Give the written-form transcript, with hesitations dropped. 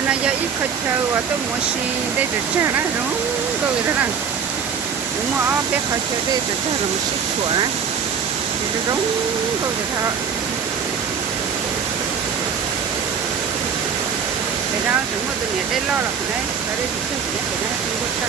chơi nó do ít khó chơi và tôi mua xì để được trả nó rong tôi cái đó đúng mà bé khó chơi để được trả là một xí chua á thì rong tôi cái đó để ra chúng tôi từ nhà đây lo là cái đấy ở đây thì chơi cái này không có sao